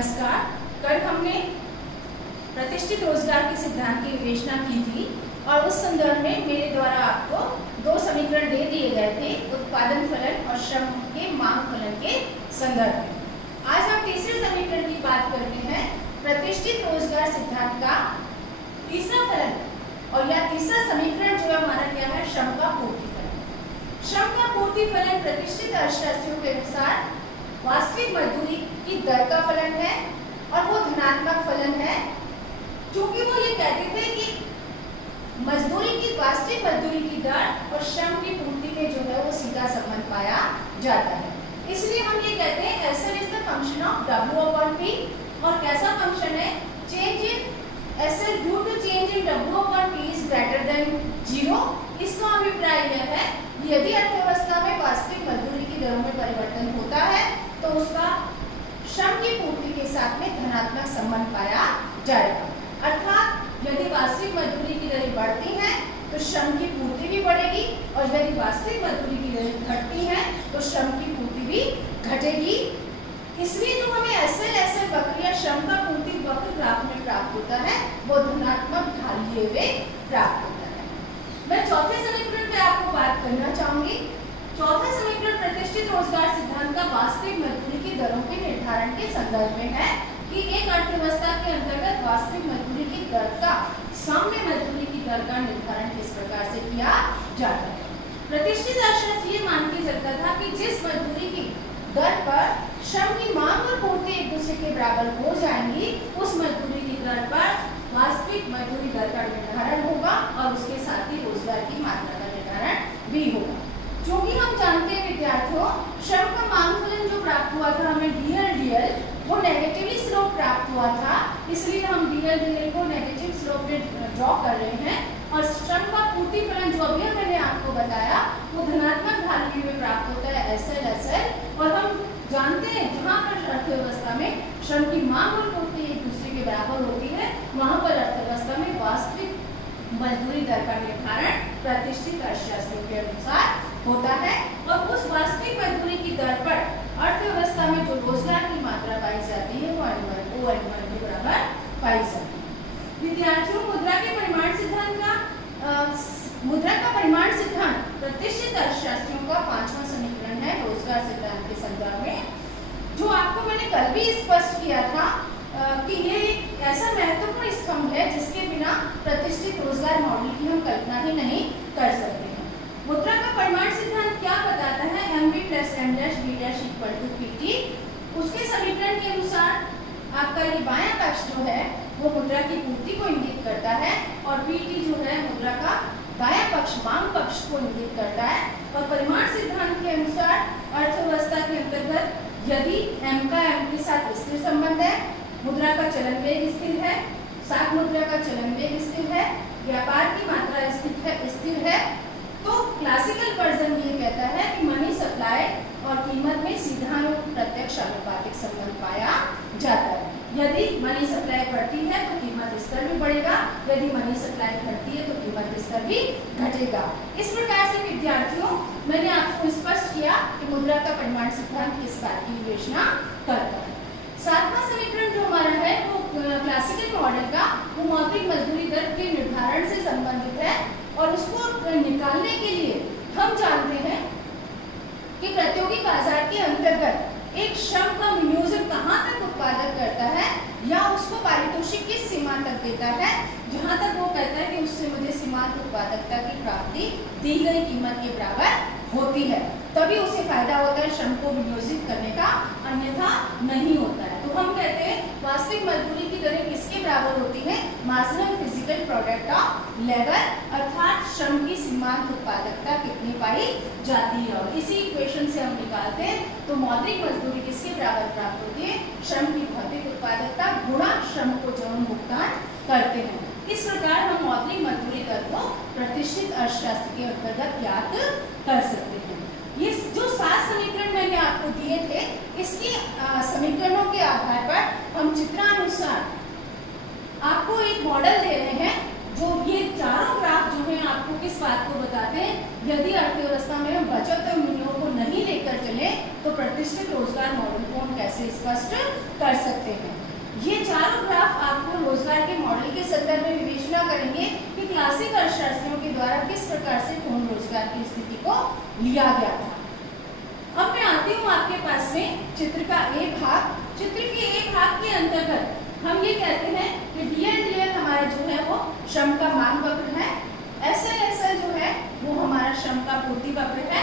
नमस्कार। कल हमने प्रतिष्ठित रोजगार के सिद्धांत की विवेचना की थी और उस संदर्भ में मेरे द्वारा आपको दो समीकरण दे दिए गए थे, उत्पादन फलन और श्रम के मांग फलन के संदर्भ में। आज हम तीसरे समीकरण की बात करते हैं। प्रतिष्ठित रोजगार सिद्धांत का तीसरा फलन और या तीसरा समीकरण जो हमारा क्या है, श्रम का पूर्ति फलन। श्रम का पूर्ति फलन प्रतिष्ठित अर्थशास्त्रियों के अनुसार वास्तविक मजदूरी की दर का फलन है और वो धनात्मक फलन है, क्योंकि वो ये कहते थे कि मजदूरी की वास्तविक मजदूरी की दर और श्रम की पूर्ति में जो है वो सीधा संबंध पाया जाता है। इसलिए हम ये कहते हैं SL is the function of W upon P। और कैसा फंक्शन है? Change in SL due to change in W upon P is greater than 0। इसका अभिप्राय यह है यदि अर्थव्यवस्था में वास्तविक मजदूरी की दरों में परिवर्तन होता है तो उसका श्रम की पूर्ति के साथ में धनात्मक संबंध पाया जाएगा। अर्थात यदि वास्तविक मजदूरी की दरें बढ़ती हैं तो श्रम की पूर्ति भी बढ़ेगी और यदि वास्तविक मजदूरी की दरें घटती हैं तो श्रम की पूर्ति भी घटेगी। इसलिए जो हमें SL वक्र या श्रम का पूर्ति वक्र ग्राफ में प्राप्त होता है वो धनात्मक ढालीय हुए प्राप्त होता है। मैं चौथे समीकरण पे आपको बात करना चाहूंगी। चौथा समीकरण प्रतिष्ठित रोजगार सिद्धांत का वास्तविक मजदूरी की दरों के निर्धारण के संदर्भ में है कि एक अर्थव्यवस्था के अंतर्गत वास्तविक मजदूरी की दर का साम्य मजदूरी की दर का निर्धारण किस प्रकार से किया जाता है। प्रतिष्ठित अर्थशास्त्र ये मान के चलता था कि जिस मजदूरी की दर पर श्रम की मांग और पूर्ति एक दूसरे के बराबर हो जाएंगी उस मजदूरी की दर पर वास्तविक मजदूरी दर का निर्धारण होगा और उसके साथ ही रोजगार की मात्रा का निर्धारण भी होगा। क्योंकि हम जानते हैं विद्यार्थियों, श्रम का मांग फलन जो प्राप्त हुआ था हमें DL वो नेगेटिवली स्लोप प्राप्त हुआ था, इसलिए हम DL को नेगेटिव स्लोप में ड्रॉ कर रहे हैं। और श्रम का पूर्ति फलन जो अभी मैंने आपको बताया वो धनात्मक ढालीय में प्राप्त होता है SL। और हम जानते हैं जहाँ पर अर्थव्यवस्था में श्रम की मांग और पूर्ति एक दूसरे के बराबर होती है वहाँ पर अर्थव्यवस्था में वास्तविक मजदूरी दर का निर्धारण प्रतिष्ठित अर्थशास्त्रों के अनुसार होता है। और उस वास्तविक मजदूरी की दर पर अर्थव्यवस्था में जो रोजगार की मात्रा पाई जाती है वो N1 के बराबर पाई जाती है। विद्यार्थियों, मुद्रा के परिमाण सिद्धांत का मुद्रा का परिमाण सिद्धांत प्रतिष्ठित अर्थशास्त्रियों का पांचवा समीकरण है रोजगार सिद्धांत के संदर्भ में, जो आपको मैंने कल भी स्पष्ट किया था कि ये एक ऐसा महत्वपूर्ण स्तंभ है जिसके बिना प्रतिष्ठित रोजगार मॉडल की हम कल्पना ही नहीं कर सकते हैं। मुद्रा का परिमाण सिद्धांत क्या बताता है? MB + M' B' = PT। उसके समीकरण के अनुसार आपका ये बायां पक्ष जो है वो मुद्रा की पूर्ति को इंगित करता है और PT जो है मुद्रा का दायां पक्ष मांग पक्ष को इंगित करता है। और परिमाण सिद्धांत के अनुसार अर्थव्यवस्था के अंतर्गत यदि M का M के साथ स्थिर संबंध है, मुद्रा का चलन वेग स्थिर है, साथ मुद्रा का चलन वेग स्थिर है, व्यापार की मात्रा स्थिर है, तो क्लासिकल वर्जन ये कहता है कि मनी सप्लाई और कीमत में सीधा प्रत्यक्ष आनुपातिक संबंध पाया जाता है। यदि मनी सप्लाई बढ़ती है तो कीमत स्तर भी बढ़ेगा, यदि मनी सप्लाई घटती है तो कीमत स्तर भी घटेगा। इस प्रकार से विद्यार्थियों मैंने आपको स्पष्ट किया कि मुद्रा का परिमाण सिद्धांत किस बात की विवेचना करता है। सातवां समीकरण जो हमारा है वो क्लासिकल मॉडल का वो मौद्रिक मजदूरी दर के निर्धारण से संबंधित है और उसको निकालने के लिए हम जानते हैं कि प्रतियोगी बाजार के अंतर्गत एक श्रम का विनियोजन कहाँ तक उत्पादक करता है या उसको पारितोषिक किस सीमा तक देता है, जहाँ तक वो कहता है कि उससे मुझे सीमांत उत्पादकता की प्राप्ति दी गई कीमत के बराबर होती है, तभी उसे फायदा होता है श्रम को विनियोजित करने का, अन्यथा नहीं होता है। तो हम कहते हैं वास्तविक मजदूरी की दरें किसके बराबर होती है? Marginal physical product of labour, अर्थात श्रम की सीमांत उत्पादकता कितनी पाई जाती है। और इसी इक्वेशन से हम निकालते हैं तो मौद्रिक मजदूरी किसके बराबर प्राप्त होती है? श्रम की भौतिक उत्पादकता गुणा श्रम को जो हम भुगतान करते हैं। इस प्रकार हम मौद्रिक मजदूरी दर को प्रतिष्ठित अर्थशास्त्र के अंतर्गत ज्ञात कर सकते हैं। ये जो 7 समीकरण मैंने आपको दिए थे इसके समीकरणों के आधार पर हम चित्रानुसार आपको एक मॉडल दे रहे हैं जो ये चारों ग्राफ जो हैं आपको किस बात को बताते हैं, यदि अर्थव्यवस्था में हम बचत और मूल्यों को नहीं लेकर चले तो प्रतिष्ठित रोजगार मॉडल को हम कैसे स्पष्ट कर सकते हैं। संदर्भ में विवेचना करेंगे कि क्लासिक अर्थशास्त्रियों के द्वारा किस प्रकार से पूर्ण रोजगार की स्थिति को लिया गया था। अब मैं आती हूँ आपके पास में चित्र का ए भाग। चित्र के ए भाग के अंतर्गत हम ये कहते हैं कि DL हमारा जो है वो श्रम का मांग वक्र है, SL जो है वो हमारा श्रम का पूर्ति वक्र है।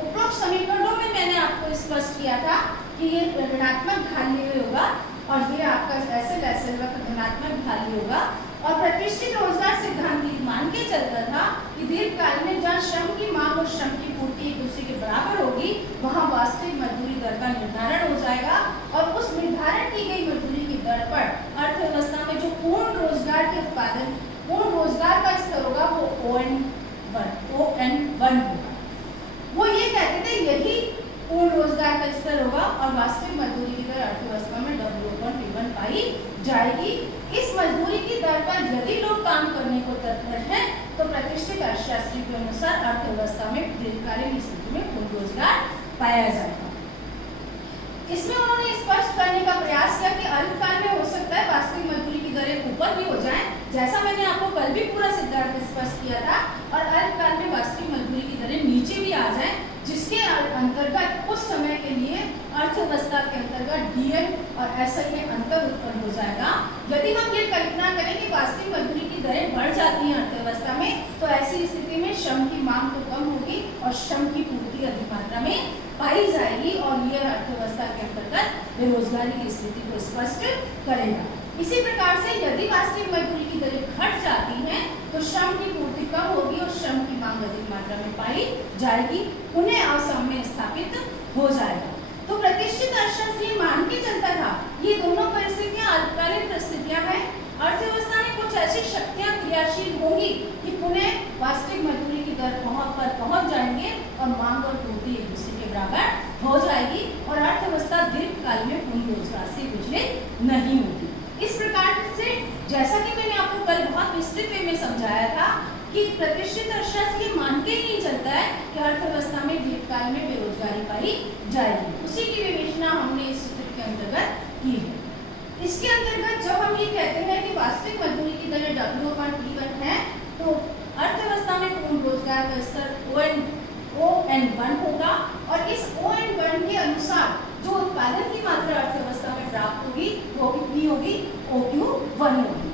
उपरोक्त समीकरणों में मैंने आपको स्पष्ट किया था कि ये ऋणात्मक ढाल लिए होगा और ये आपका SL वक्र धनात्मक ढाल लिए होगा। और प्रतिष्ठित रोजगार सिद्धांत मान के चलता था कि दीर्घकाल में जहाँ श्रम की मांग और श्रम की पूर्ति एक दूसरे के बराबर होगी वहाँ वास्तविक मजदूरी दर का निर्धारण हो जाएगा और उस निर्धारण की गई मजदूरी की दर पर अर्थव्यवस्था में जो पूर्ण रोजगार के उत्पादन, पूर्ण रोजगार का स्तर होगा वो ON1 होगा। वो ये कहते थे यही पूर्ण रोजगार का स्तर होगा और वास्तविक मजदूरी की दर अर्थव्यवस्था में W/P1 पाई जाएगी। इस मजदूरी की दर पर यदि लोग काम करने को तत्पर हैं तो प्रतिष्ठित अर्थशास्त्री के अनुसार अर्थव्यवस्था में दीर्घकालीन स्थिति में पूर्ण रोजगार पाया जाएगा। इसमें उन्होंने स्पष्ट करने का प्रयास किया कि अल्पकाल में हो सकता है वास्तविक मजदूरी की दरें ऊपर भी हो जाएं, जैसा मैंने आपको कल भी पूरा सिद्धांत स्पष्ट किया था, और अल्पकाल में वास्तविक मजदूरी की दरें नीचे भी आ जाएं, जिसके अंतर्गत उस समय के लिए अर्थव्यवस्था के अंतर्गत DL और SL में अंतर उत्पन्न हो जाएगा। यदि हम ये कल्पना करें कि वास्तविक मजदूरी की दरें बढ़ जाती हैं अर्थव्यवस्था में, तो ऐसी स्थिति में श्रम की मांग तो कम होगी और श्रम की पूर्ति अधिक मात्रा में पाई जाएगी और यह अर्थव्यवस्था के अंतर्गत बेरोजगारी की स्थिति को स्पष्ट करेगा। इसी प्रकार से यदि वास्तविक मजदूरी की दरें घट जाती हैं तो श्रम की पूर्ति कम होगी और श्रम की मांग अधिक मात्रा में पाई जाएगी, उन्हें असाम्य स्थापित हो जाएगा। तो प्रतिष्ठित अर्थशास्त्री मान के चलता था ये दोनों परिस्थितियां अल्पकालीन परिस्थितियां हैं। अर्थव्यवस्था में कुछ ऐसी शक्तियां क्रियाशील होंगी कि पुनः वास्तविक मजदूरी की दर पहुंच जाएंगे और मांग और पूर्ति एक दूसरे के बराबर हो जाएगी और अर्थव्यवस्था दीर्घकाल में पूर्ण रोजगार से विचलित नहीं होगी। इस प्रकार से जैसा कि मैंने आपको कल बहुत विस्तृत वे में समझाया था कि प्रतिष्ठित अर्थशास्त्री मान के ही नहीं चलता है कि अर्थव्यवस्था में दीर्घकाल में बेरोजगारी पाई जाएगी। उसी की विवेचना हमने इस चित्र के अंतर्गत की है। इसके अंतर्गत जब हम ये कहते हैं कि वास्तविक मजदूरी की दरें W/P1 है तो अर्थव्यवस्था में पूर्ण रोजगार का स्तर ON1 होगा और इस ON1 के अनुसार जो उत्पादन की मात्रा अर्थव्यवस्था में प्राप्त होगी वो कितनी होगी? OQ1 होगी।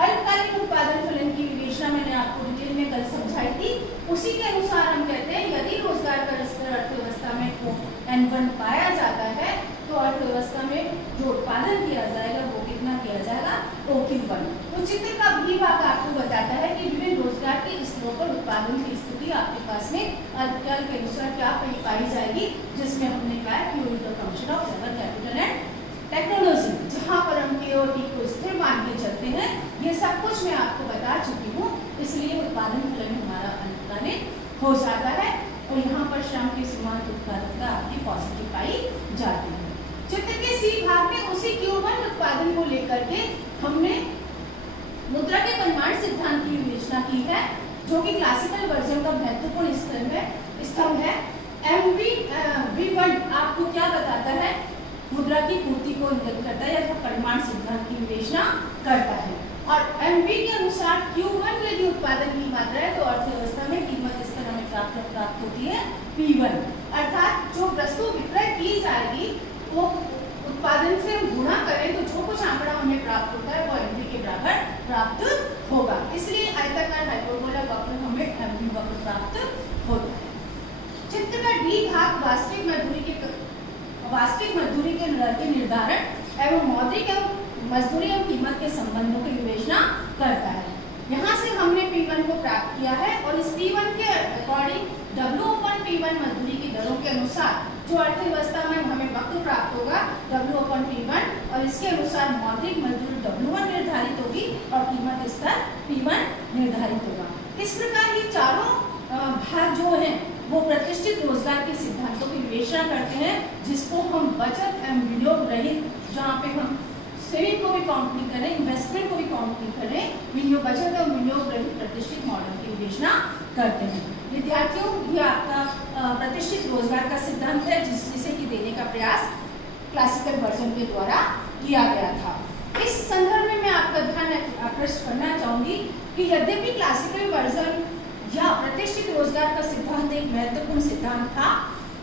अल्पकालीन उत्पादन फलन की विवेचना मैंने आपको डिटेल में कल समझाई थी। उसी के अनुसार हम कहते हैं यदि रोजगार का स्तर अर्थव्यवस्था में ON1 पाया जाता है तो अर्थव्यवस्था में जो उत्पादन किया जाएगा वो कितना किया जाएगा? OQ1। तो चित्र का भी भाग आपको बताता है कि विभिन्न रोजगार के स्तरों पर उत्पादन की स्थिति आपके पास में अल्पकाल के अनुसार क्या पाई जाएगी, जिसमें हमने कहा कि the function of labour capital and technology, जहाँ पर हम KOT को स्थिर मान के चलते हैं। ये सब कुछ मैं आपको बता चुकी हूँ, इसलिए उत्पादन फलन हमारा अल्पकालीन हो जाता है और यहाँ पर श्रम की सीमांत उत्पादकता आपकी पॉजिटिव पाई जाती है। चित्र के C भाग में उसी Q1 उत्पादन को लेकर के हमने मुद्रा के परिमाण सिद्धांत की विवेचना की है, जो कि क्लासिकल वर्जन का महत्वपूर्ण स्तंभ है। MV1 आपको क्या बताता है? मुद्रा की पूर्ति को इंगित करता है या परिमाण सिद्धांत की विवेचना करता है। और MV के अनुसार Q1 यदि उत्पादन की मात्रा है तो अर्थव्यवस्था में कीमत स्तर हमें प्राप्त होती है P1, अर्थात जो वस्तु विक्रय की जाएगी वो उत्पादन से हम गुणा करें तो जो कुछ आंकड़ा हमें प्राप्त होता है वो MV के बराबर प्राप्त होगा। इसलिए आयताकार हाइपरबोला वक्र हमें MV वक्र प्राप्त होता है। चित्र का D भाग वास्तविक मजदूरी के निर्धारण एवं मौद्रिक एवं मजदूरी एवं कीमत के संबंधों की विवेचना करता है। यहाँ से हमने P1 को प्राप्त किया है और इस P1 के अकॉर्डिंग W/P1 मजदूरी की दरों के अनुसार जो अर्थव्यवस्था में हमें वक्र प्राप्त होगा W/P1 और इसके अनुसार मौद्रिक मजदूरी W1 निर्धारित होगी और कीमत स्तर P1 निर्धारित होगा। इस प्रकार ये चारों भाग जो हैं वो प्रतिष्ठित रोजगार के सिद्धांतों की विवेचना करते हैं, जिसको हम बचत एवं विनियोग रहित, जहाँ पे हम सेविंग को भी काउंट नहीं करें, इन्वेस्टमेंट को भी काउंट नहीं करें, बचत एवं विनियोग रहित प्रतिष्ठित मॉडल की विवेचना करते हैं। विद्यार्थियों, ये आपका प्रतिष्ठित रोजगार का सिद्धांत है जिसे कि देने का प्रयास क्लासिकल वर्जन के द्वारा किया गया था। इस संदर्भ में मैं आपका ध्यान आकृष्ट करना चाहूंगी कि यद्यपि क्लासिकल वर्जन या प्रतिष्ठित रोजगार का सिद्धांत एक महत्वपूर्ण सिद्धांत था,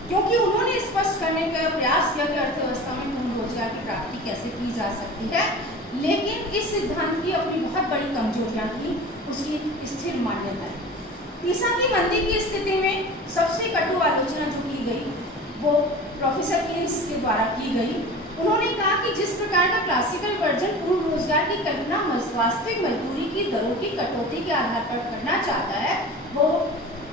क्योंकि उन्होंने स्पष्ट करने का प्रयास किया कि अर्थव्यवस्था में पूर्ण रोजगार की प्राप्ति कैसे की जा सकती है, लेकिन इस सिद्धांत की अपनी बहुत बड़ी कमजोरियां थी, उसकी स्थिर मान्यता। तीसा की मंदी की स्थिति में सबसे कटु आलोचना जो की गई वो प्रोफेसर केन्स के द्वारा की गई। उन्होंने कहा कि जिस प्रकार का क्लासिकल वर्जन पूर्ण रोजगार की कल्पना वास्तविक मजदूरी की दरों की कटौती के आधार पर करना चाहता है, वो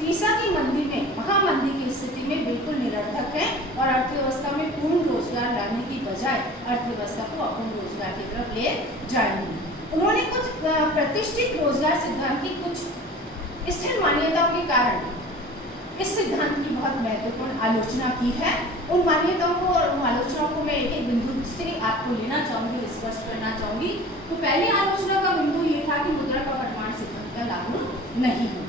तीसा की मंदी में, महामंदी की स्थिति में बिल्कुल निरर्थक है और अर्थव्यवस्था में पूर्ण रोजगार लाने की बजाय अर्थव्यवस्था को अपूर्ण रोजगार की तरफ ले जाएंगे। उन्होंने कुछ प्रतिष्ठित रोजगार सिद्धांत की कुछ स्थिर मान्यताओं के कारण इस सिद्धांत की बहुत महत्वपूर्ण आलोचना की है। उन मान्यताओं को और उन आलोचनाओं को मैं एक एक बिंदु से आपको लेना चाहूंगी, स्पष्ट करना चाहूंगी। तो पहली आलोचना का बिंदु ये था कि मुद्रा का परिमाण सिद्धांत का लागू नहीं है।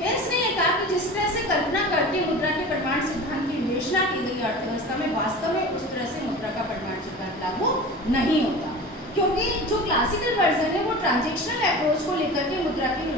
केन्स ने कहा कि जिस तरह से कल्पना करके मुद्रा के परिमाण सिद्धांत की विवेचना की गई अर्थव्यवस्था में, वास्तव में उस तरह से मुद्रा का परिमाण सिद्धांत लागू नहीं होता, क्योंकि जो क्लासिकल वर्जन है वो ट्रांजेक्शनल अप्रोच को लेकर के मुद्रा के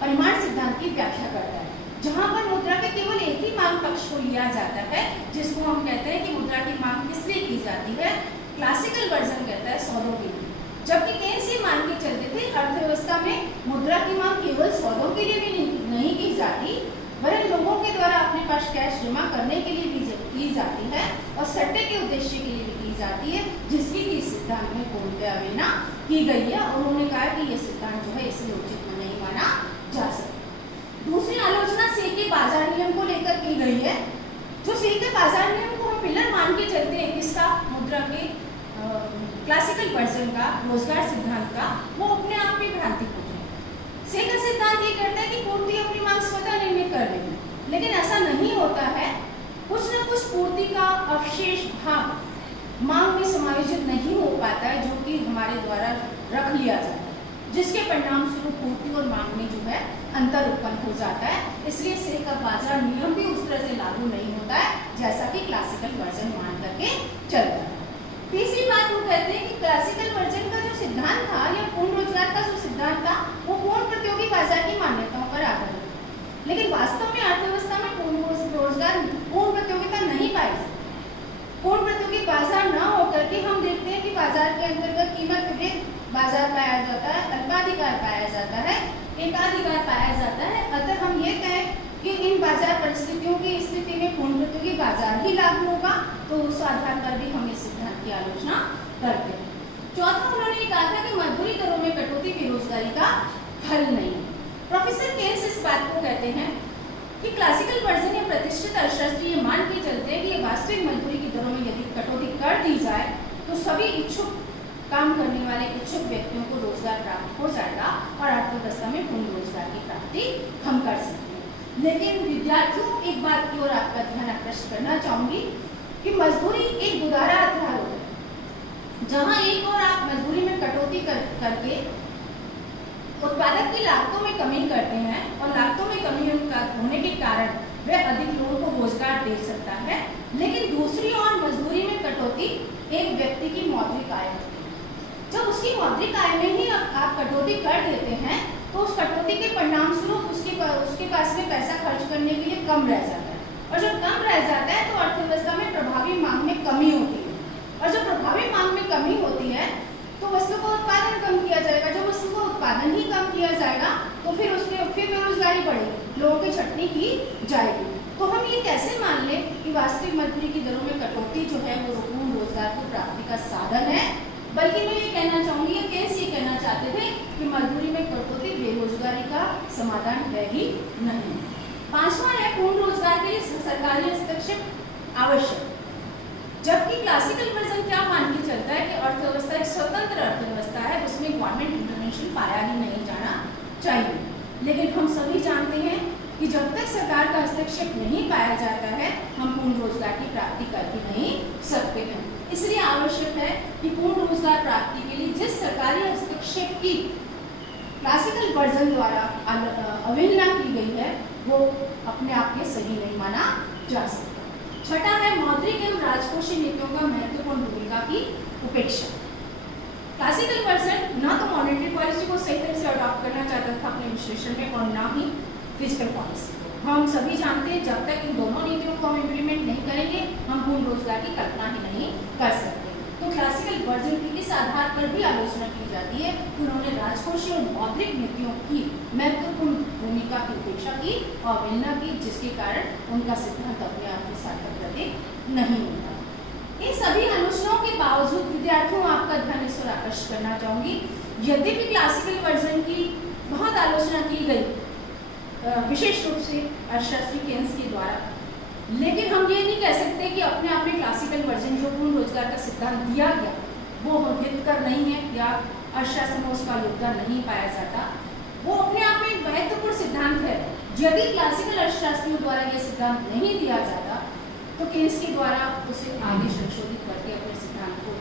परिमाण सिद्धांत की व्याख्या करता है, जहां पर मुद्रा के केवल एक ही मांग पक्ष को लिया जाता है, जिसको हम कहते हैं कि मुद्रा की मांग किस लिए की जाती है। क्लासिकल वर्जन कहता है सौदों के लिए, जबकि केन्स ये मान के चलते थे अर्थव्यवस्था में मुद्रा की मांग केवल सौदों के लिए भी नहीं की जाती, वरन लोगों के द्वारा अपने पास कैश जमा करने के लिए भी की जाती है और सट्टे के उद्देश्य के लिए भी की जाती है, जिसकी कि सिद्धांत में पूर्णतः अवहेलना की गई है। और उन्होंने कहा कि यह सिद्धांत जो है इसलिए उचित नहीं माना जा सकता। दूसरी आलोचना से के बाजार नियम को लेकर की गई है। जो से के बाजार नियम को हम पिलर मान के चलते हैं किसका, मुद्रा के क्लासिकल वर्जन का, रोजगार सिद्धांत का, वो अपने आप में भ्रांतिपूर्ण है। से का सिद्धांत ये कहता है कि पूर्ति अपनी मांग स्वतः निर्मित कर लेगी, लेकिन ऐसा नहीं होता है। कुछ न कुछ पूर्ति का अवशेष भाग मांग में समायोजित नहीं हो पाता है, जो कि हमारे द्वारा रख लिया जाता है, जिसके परिणाम स्वरूप पूर्ति और मांग में जो है अंतर उत्पन्न हो जाता है। इसलिए से का बाजार नियम भी उस तरह से लागू नहीं होता है जैसा कि क्लासिकल वर्जन मान करके चलता है। तीसरी बात वो कहते हैं कि क्लासिकल वर्जन का जो सिद्धांत था या पूर्ण रोजगार का जो सिद्धांत था वो पूर्ण प्रतियोगी बाजार की मान्यताओं पर आधारित है, लेकिन वास्तव में अर्थव्यवस्था में पूर्ण प्रतियोगिता नहीं पाई जाती। पूर्ण प्रतियोगी बाजार न होकर के हम देखते हैं कि बाजार के अंतर्गत कीमत विवेक बाजार पाया जाता है, अल्पाधिकार पाया जाता है, एकाधिकार पाया जाता है। अतः हम ये कहें कि इन बाजार परिस्थितियों की स्थिति में पूर्ण प्रतियोगी बाजार ही लागू होगा, तो उस आधार पर भी हम इस सिद्धांत की आलोचना करते हैं। चौथा, उन्होंने कहा था कि मजदूरी दरों में कटौती बेरोजगारी का हल नहीं है। प्रोफेसर केन्स इस बात को कहते हैं कि क्लासिकल वर्जन या प्रतिष्ठित अर्थशास्त्री ये मान के चलते हैं कि वास्तविक मजदूरी की दरों में यदि कटौती कर दी जाए तो सभी इच्छुक काम करने वाले इच्छुक व्यक्तियों को रोजगार प्राप्त हो जाएगा और अर्थव्यवस्था में पूर्ण रोजगार की प्राप्ति हम कर सकते हैं। लेकिन विद्यार्थियों, एक बात की ओर आपका ध्यान आकर्षित करना चाहूंगी कि मजदूरी एक गुजारा हथियार होता है, जहां एक और आप मजदूरी में कटौती करके उत्पादक की लागतों में कमी करते हैं और लागतों में कमी होने के कारण वह अधिक लोगों को रोजगार दे सकता है, लेकिन दूसरी ओर मजदूरी में कटौती एक व्यक्ति की मौद्रिक आय होती है। जब उसकी मौद्रिक आय में ही आप कटौती कर देते हैं तो उस कटौती के परिणाम स्वरूप उसके पास में पैसा खर्च करने के लिए कम रह जाता है, और जब कम रह जाता है तो अर्थव्यवस्था में प्रभावी मांग में कमी होती है, और जब प्रभावी मांग में कमी होती है तो वस्तु का उत्पादन कम किया जाएगा। जब वस्तु का उत्पादन ही कम किया जाएगा तो फिर बेरोजगारी बढ़ेगी, लोगों की छटनी की जाएगी। तो हम ये कैसे मान लें कि वास्तविक मजदूरी की दरों में कटौती जो है वो पूर्ण रोजगार की प्राप्ति का साधन है, बल्कि मैं ये कहना चाहूंगी, ये केन्स ये कहना चाहते थे कि मजदूरी में कटौती बेरोजगारी का समाधान है ही नहीं। पांचवा है, पूर्ण रोजगार के लिए सरकारी हस्तक्षेप आवश्यक। जबकि क्लासिकल वर्जन क्या मान के चलता है कि अर्थव्यवस्था एक स्वतंत्र अर्थव्यवस्था है, उसमें गवर्नमेंट इंटरवेंशन पाया ही नहीं जाना चाहिए। लेकिन हम सभी जानते हैं कि जब तक सरकार का हस्तक्षेप नहीं पाया जाता है हम पूर्ण रोजगार की प्राप्ति कर ही नहीं सकते हैं। इसलिए आवश्यक है कि पूर्ण रोजगार प्राप्ति के लिए जिस सरकारी हस्तक्षेप की क्लासिकल वर्जन द्वारा अवहेलना की गई है वो अपने आप में सही नहीं माना जा सकता। छठा है, मौद्रिक एवं राजकोषीय नीतियों का महत्वपूर्ण भूमिका की उपेक्षा। क्लासिकल वर्जन ना तो मॉनेटरी पॉलिसी को सही तरह से अडॉप्ट करना चाहता था अपने विश्लेषण में और ना ही फिजिकल पॉलिसी को। हम सभी जानते हैं जब तक इन दोनों नीतियों को हम इम्प्लीमेंट नहीं करेंगे हम पूर्ण रोजगार की कल्पना ही नहीं कर सकते। तो क्लासिकल वर्जन की इस आधार पर भी आलोचना की जाती है कि उन्होंने राजकोषीय और मौद्रिक नीतियों की महत्वपूर्ण भूमिका की उपेक्षा की और अवहेलना की, जिसके कारण उनका सिद्धांत अपने आप में सार्थक प्रतीत नहीं होता। इन सभी आलोचनाओं के बावजूद विद्यार्थियों आपका ध्यान इस ओर आकर्षित करना चाहूंगी। यद्यपि क्लासिकल वर्जन की बहुत आलोचना की गई विशेष रूप से अर्थशास्त्री केन्स के द्वारा, लेकिन हम ये नहीं कह सकते कि अपने आप में क्लासिकल वर्जन जो पूर्ण रोजगार का सिद्धांत दिया गया वो हितकर नहीं है या अर्थशास्त्र में उसका योगदान नहीं पाया जाता। वो अपने आप में एक महत्वपूर्ण सिद्धांत है। यदि क्लासिकल अर्थशास्त्रियों द्वारा ये सिद्धांत नहीं दिया जाता तो केन्स के द्वारा उसे आगे संशोधित करके अपने सिद्धांत को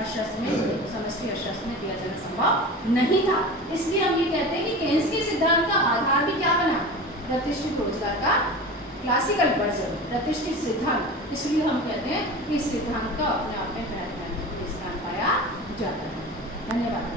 अर्थशास्त्र में समष्टि अर्थशास्त्र में दिया जाना संभव नहीं था। इसलिए हम ये कहते हैं कि केन्स के सिद्धांत का आधार भी क्या बना, प्रतिष्ठित रोजगार का क्लासिकल वर्जन, प्रतिष्ठित सिद्धांत। इसलिए हम कहते हैं कि इस सिद्धांत का अपने आप में महत्वपूर्ण स्थान पाया जाता है। धन्यवाद।